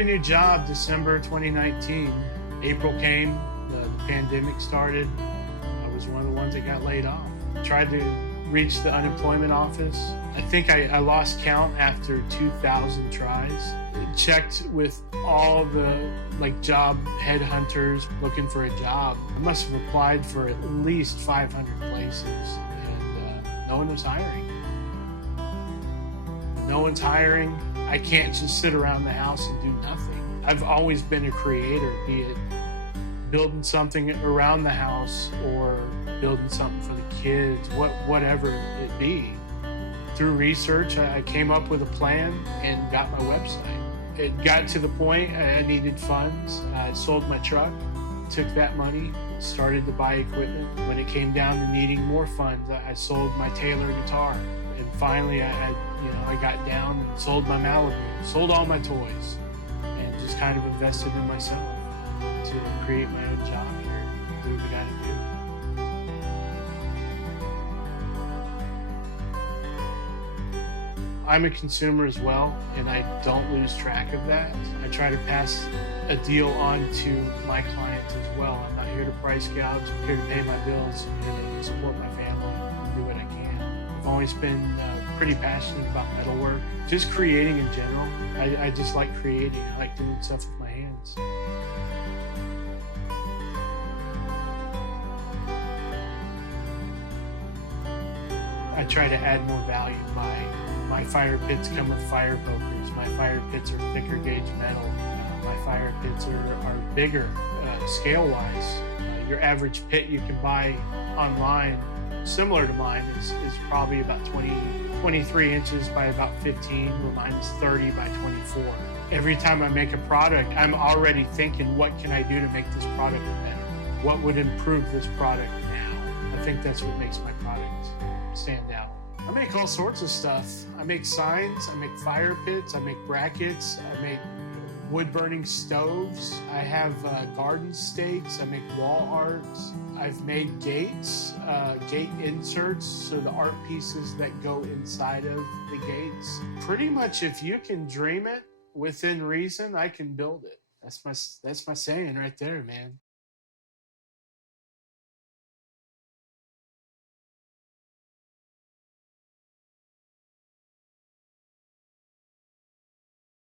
a new job December 2019. April came, the pandemic started. I was one of the ones that got laid off. Tried to reach the unemployment office. I think I lost count after 2,000 tries. Checked with all the job headhunters looking for a job. I must have applied for at least 500 places, and no one was hiring. No one's hiring. I can't just sit around the house and do nothing. I've always been a creator, be it building something around the house or building something for the kids, whatever it be. Through research, I came up with a plan and got my website. It got to the point I needed funds. I sold my truck, took that money, started to buy equipment. When it came down to needing more funds, I sold my Taylor guitar. And finally, I got down and sold my Malibu, sold all my toys, and just kind of invested in myself to create my own job here, do what we got to do. I'm a consumer as well, and I don't lose track of that. I try to pass a deal on to my clients as well. I'm not here to price gouge. I'm here to pay my bills. I'm here to support my family and do what I can. I've always been pretty passionate about metalwork, just creating in general. I just like creating. I like doing stuff with my hands. I try to add more value by my fire pits come with fire pokers. My fire pits are thicker gauge metal. My fire pits are bigger scale-wise. Your average pit you can buy online, similar to mine, is probably about 23 inches by about 15, where mine is 30 by 24. Every time I make a product, I'm already thinking, what can I do to make this product better? What would improve this product now? I think that's what makes my product stand out. I make all sorts of stuff. I make signs, I make fire pits, I make brackets, I make wood-burning stoves. I have garden stakes, I make wall arts. I've made gates, gate inserts, so the art pieces that go inside of the gates. Pretty much if you can dream it within reason, I can build it. That's my saying right there, man.